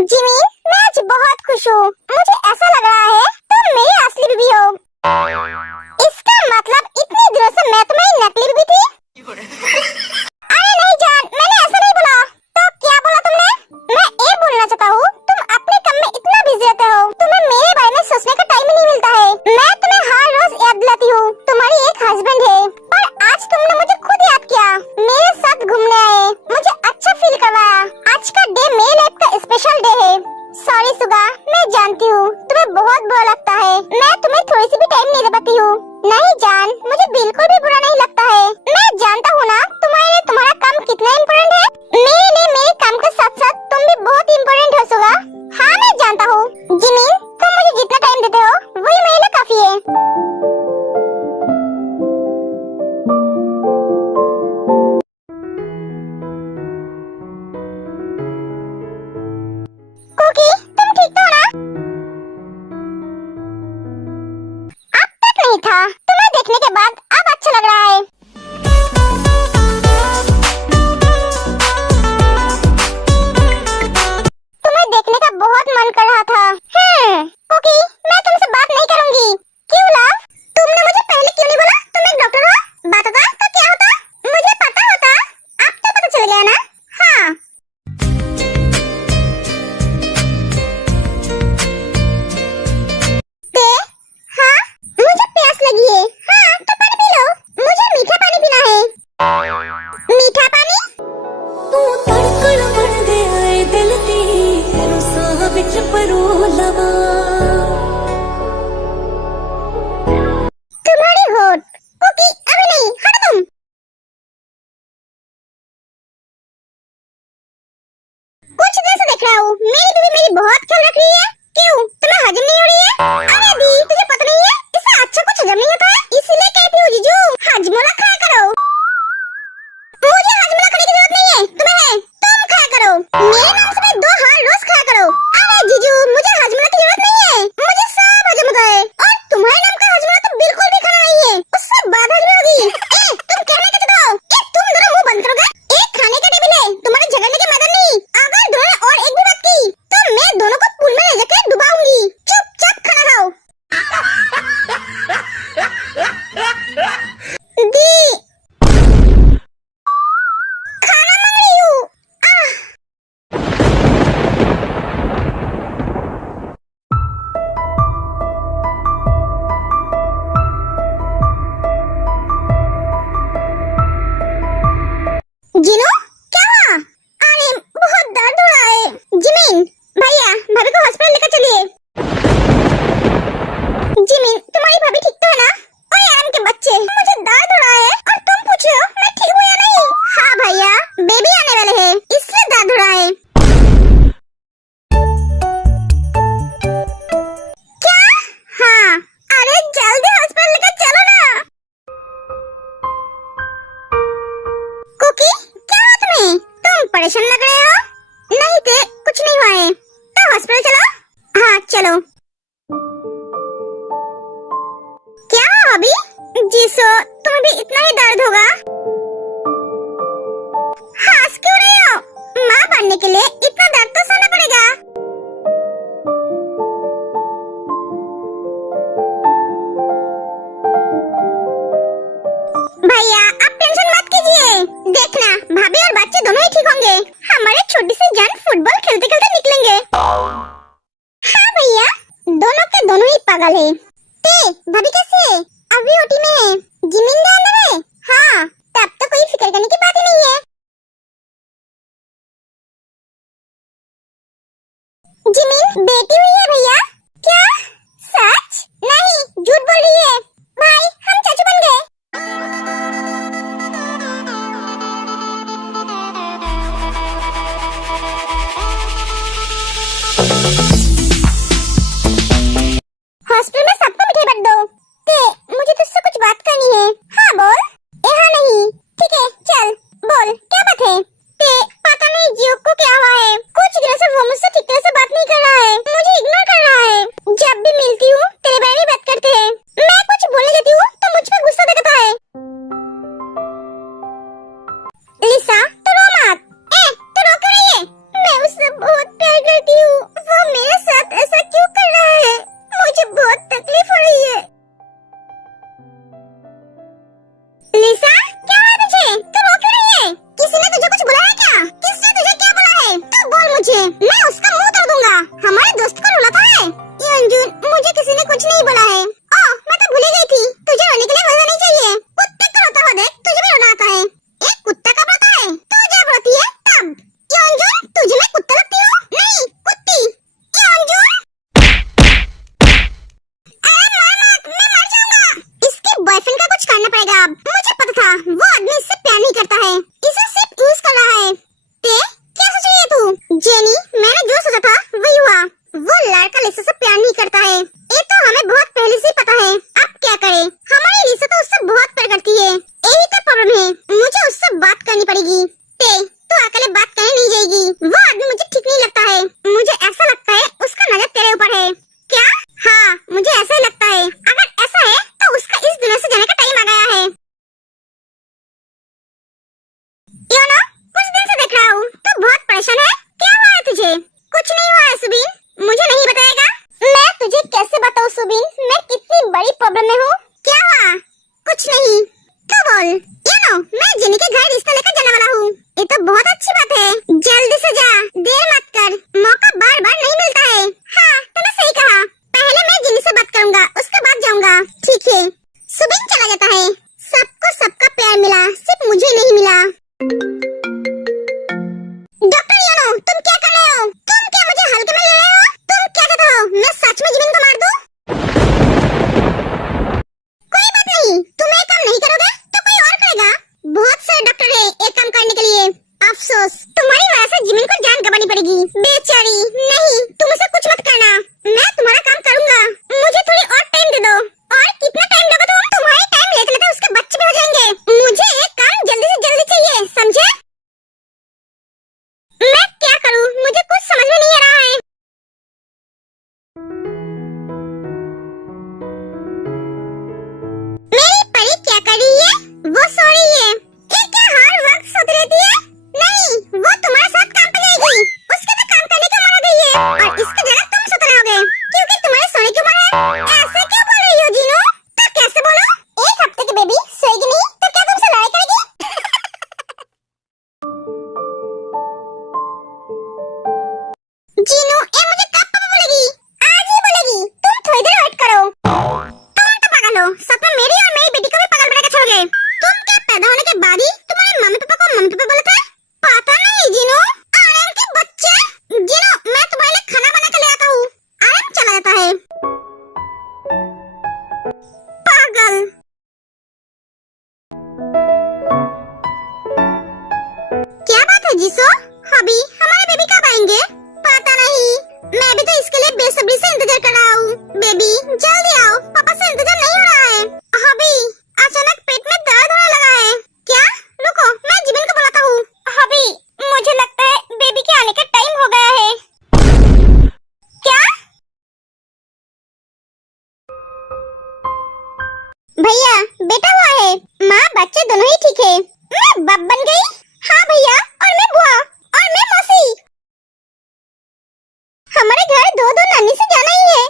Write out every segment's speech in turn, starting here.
Jimmy, मैं आज बहुत खुश हूँ। मुझे ऐसा लग रहा है तुम मेरी असली बीबी हो। इसका मतलब इतने दिनों से मैं तुम्हारी नकली बीबी थी? अरे नहीं जान, मैंने ऐसा नहीं बोला। तो क्या बोला तुमने? मैं ये बोलना चाहता हूँ, तुम अपने काम में इतना बिजी रहते हो, तुम्हें मेरे बारे में सोचने का टाइम ही नहीं मिलता है। मैं तुम्हें हर रोज याद दिलाती हूँ, तुम्हारी एक हस्बैंड है, पर आज तुमने मुझे खुद याद किया, मेरे साथ घूमने आए, मुझे अच्छा फील करवाया। आज का डे मेरे लाइफ का स्पेशल डे है। सॉरी सुगा, मैं जानती हूँ तुम्हें बहुत बुरा लगता है, मैं तुम्हें थोड़ी सी भी टाइम नहीं दे पाती हूँ। नहीं जान, मुझे बिल्कुल भी बुरा नहीं लगता है। मैं जानता हूँ ना तुम्हारे लिए तुम्हारा काम कितना इम्पोर्टेंट है। मेरे लिए मेरे काम के साथ साथ तुम भी बहुत इम्पोर्टेंट हो सुगा। हाँ मैं जानता हूँ। जिमी, तुम मुझे जितना टाइम देते हो वही मेरे लिए काफी है। कुकी, तुम ठीक तो हो ना? अब तक नहीं था, तुम्हें देखने के बाद अब अच्छा लग रहा है। तुम्हें देखने का बहुत मन कर रहा था। कुकी, मैं तुमसे बात नहीं करूंगी। क्यों लव? तुमने मुझे पहले क्यों नहीं बोला तुम एक डॉक्टर हो? बात होता तो क्या होता? मुझे पता होता। अब तो पता चल गया ना? हाँ। हाँ, मुझे प्यास लगी है। हाँ, तो पानी पी लो। मुझे मीठा पानी पीना है। मीठा पानी? तू तड़कण बन दे आए दिल दी, तेनू साह विच परो लवा। तुम्हारी होठ। कुकी, अभी नहीं, हटो तुम। कुछ देर से देख रहा हूँ, मेरी बीवी मेरी बहुत ख्याल रख रही है। क्यों, तुम्हें हजम नहीं हो रही है? अरे दी, तुझे पता नहीं है, इससे अच्छा कुछ हजम नहीं होता है, इसलिए कहती हूँ जीजू, हजमोला खाया करो। मुझे हजमोला खाने की जरूरत नहीं है, तुम्हें है, तुम खाया करो। मेरे नाम से मैं 2 हर रोज खाया करो। अरे जीजू, मुझे हजमोला की जरूरत नहीं है, मुझे सब हजम होता है। और तुम्हारे नाम का हजमोला तो बिल्कुल भी खाना नहीं है, उससे बात हजम होगी। तुम कहना क्या चाहते हो? तुम दोनों मुंह बंद करोगे? एक खाने का टेबल है, तुम्हारे झगड़ने के मैदान नहीं। अगर दोनों ने और एक भी बात की तो मैं दोनों को पूल में ले जाकर डुबाऊंगी। चुपचाप खाना खाओ। दी, खाना मांग रही हूँ। जिनो, क्या हुआ? अरे बहुत दर्द हो रहा है। जिमिन, भैया भाभी को हॉस्पिटल लेकर चलिए। जिमिन, तुम्हारी भाभी ठीक तो है ना? ओए आराम के बच्चे, मुझे दर्द हो रहा है और तुम पूछ रहे हो मैं ठीक हूँ या नहीं? हाँ भैया, बेबी आने वाले हैं, इसलिए दर्द हो रहा है। क्या? हाँ, अरे जल्दी हॉस्पिटल लेकर चलो ना। कुकी, क्या हुआ तुम्हें? तुम परेशान लग रहे हो? नहीं थे, कुछ नहीं हुआ है। तो हॉस्पिटल चलो। हाँ चलो। क्या हुआ अभी? जीसो, तुम्हें भी इतना ही दर्द होगा? हंस क्यों रहे हो? माँ बनने के लिए इतना दर्द तो सहना पड़ेगा। भैया आप टेंशन मत कीजिए, देखना भाभी और बच्चे दोनों ही ठीक होंगे। हमारे छोटी सी जान फुटबॉल खेलते खेलते निकलेंगे। हाँ भैया, दोनों के दोनों ही पागल है। भाभी कैसे है? अभी ओटी में है। जिमिन ने अंदर है? हाँ, तब तो कोई फिक्र करने की बात ही नहीं है। जिमिन बेटी हुई है भैया? क्या सच? नहीं, झूठ बोल रही है। भाई हम चाचू बन गए। तुम्हारी वजह से जिमिन को जान गंवानी पड़ेगी बेचारी। नहीं, तुम उसे कुछ मत करना, मैं तुम्हारा काम करूंगा। मुझे थोड़ी और टाइम दे दो। और कितना टाइम दोगे तुम? तुम्हारी टाइम लेते लेते उसके बच्चे भी हो जाएंगे। मुझे एक काम जल्दी से जल्दी चाहिए, समझे? मैं क्या करूं, मुझे कुछ समझ में नहीं आ रहा है। मेरी परी क्या कर रही है? वो सो रही है। ये क्या हर वक्त सोती रहती है? नहीं, वो तुम्हारे साथ काम पे जाएगी। उसके तो काम करने की उम्र हो गई है और इसकी जगह तुम सोते रहोगे क्योंकि तुम्हारे सोने की उम्र है। ऐसे क्यों बोल रही हो जीनू? तो कैसे बोलो? एक हफ्ते की बेबी सोएगी नहीं तो क्या तुमसे लड़ाई करेगी? जीनू, ये मुझे कब पापा बोलेगी? आज ही बोलेगी। तुम थोड़ी देर वेट करो। तुम तो पागल हो, साथ में मेरी और मेरी बेटी को भी पागल बनाकर छोड़ोगे। तुम क्या पैदा होने के बाद ही तुम्हारे मम्मी पापा को मम्मी पापा बोले थे? पता नहीं जीनू, आर्यन के बच्चे। जीनू, मैं तुम्हारे लिए खाना बना के ले आता हूँ। आर्यन चला जाता है। पागल। क्या बात है जीसो? हबी, हमारे बेबी कब आएंगे? पता नहीं, मैं भी तो इसके लिए बेसब्री से इंतजार कर रहा हूँ। बेबी जल्दी आओ, पापा से इंतजार नहीं हो रहा है। हबी, अचानक पेट में दर्द होने लगा है। क्या? रुको, मैं जिमिन को बुलाता हूँ। हबी, मुझे लगता है बेबी के आने का टाइम हो गया है। क्या? भैया, बेटा हुआ है। माँ बच्चे दोनों ही ठीक है। मैं बाप बन गई। हाँ भैया, और मैं बुआ, और मैं मौसी। हमारे घर दो दो नानी से जाना ही है।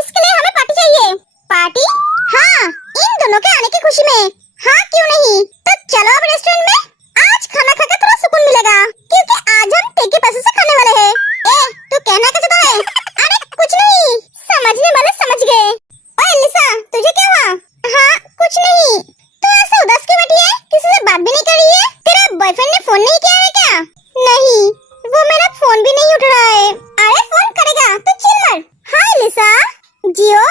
इसके लिए हमें पार्टी चाहिए। पार्टी? हाँ, इन दोनों के आने की खुशी में। हाँ क्यों नहीं? तो चलो अब रेस्टोरेंट में। आज खाना खाकर थोड़ा सुकून मिलेगा क्योंकि आज हम टेक के पैसे से खाने वाले हैं। तू कहना क्या चाहता है? अरे कुछ नहीं, समझने वाले समझ गए। ओए लिसा, तुझे क्या हुआ? हाँ कुछ नहीं। तू ऐसे उदास क्यों बैठी है? किसी से बात भी नहीं कर रही है? तेरा बॉयफ्रेंड ने फोन नहीं किया है क्या? नहीं, वो मेरा फोन भी नहीं उठ रहा है। अरे फोन करेगा तो चिल मत। हाय लिसा। जियो।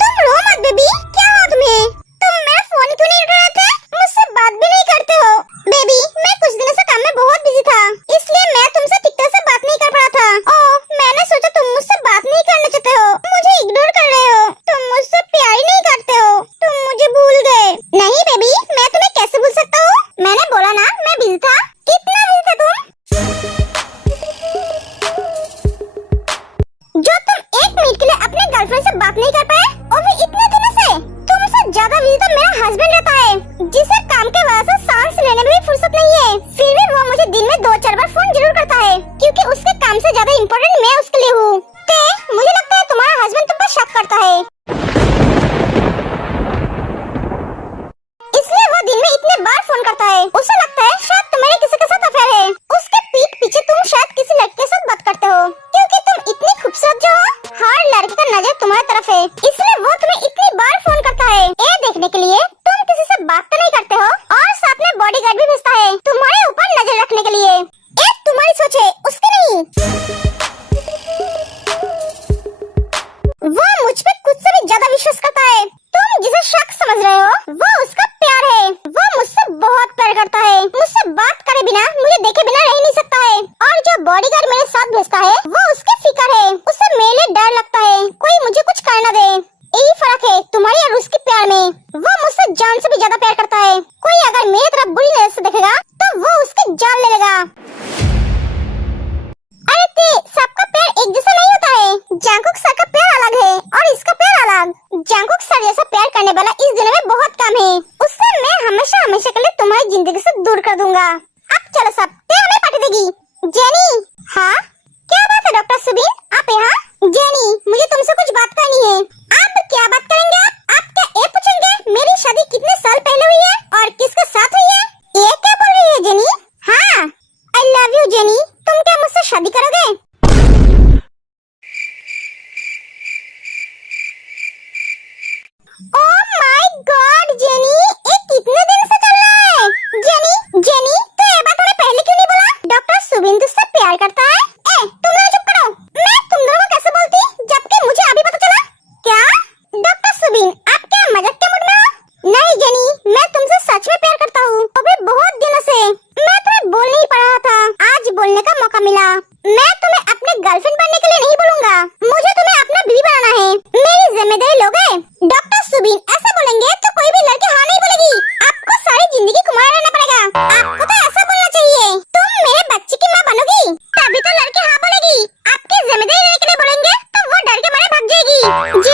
तुम रो मत बेबी, क्या हुआ तुम्हें? तुम मेरा फोन क्यों नहीं उठा रहे थे? मुझसे बात भी नहीं करते हो। बेबी, मैं कुछ दिनों से काम में बहुत बिजी था, इसलिए मैं तुमसे ठीक तरह से बात नहीं कर पा रहा था। ओह, मैंने सोचा तुम मुझसे बात नहीं करना चाहते हो, मुझे इग्नोर कर रहे हो। तुम मुझसे प्यार ही नहीं करते हो, तुम मुझे भूल गए। नहीं बेबी, मैं तुम्हें कैसे भूल सकता हूँ? मैंने बोला ना मैं बिजी था। कितना बिजी थे तुम? जो तुम एक मिनट के लिए अपने गर्लफ्रेंड से बात नहीं कर पाए, और भी इतने दिनों से। तुमसे ज्यादा बिजी तो मेरा हस्बैंड रहता है, जिसे काम के वजह से सांस लेने में भी फुर्सत नहीं है। फिर भी वो मुझे दिन में 2-4 बार फोन जरूर करता है क्योंकि उसके काम से ज्यादा इम्पोर्टेंट मैं उसके लिए हूँ। मुझे लगता है तुम्हारा हस्बैंड तुम पर शक करता है, इसलिए वो दिन में इतने बार फोन करता है। उसे लगता है शायद तुम्हारे किसी के साथ अफेयर है। उसके पीठ पीछे तुम शायद किसी लड़के के साथ बात करते हो क्योंकि तुम इतनी खूबसूरत जो हो, हर लड़के का नजर तुम्हारी तरफ है, इसलिए वो तुम्हें इतनी बार फोन करता है। ये देखने के लिए तुम किसी से बात तो नहीं करते हो और साथ में बॉडीगार्ड भी भेजता है तुम्हारे ऊपर नजर रखने के लिए। ये तुम्हारी सोच है, उसकी नहीं। वो मुझ पे खुद से भी ज्यादा विश्वास करता है। तुम जिसे शक समझ रहे हो वो उसका प्यार है। वो मुझसे बहुत प्यार करता है, मुझसे बात करे बिना, मुझे देखे बिना रह नहीं सकता है। और जो बॉडीगार्ड मेरे साथ भेजता है वो उसके फिकर है, उससे मेरे लिए डर लगता है कोई मुझे कुछ करना दे। यही फर्क जी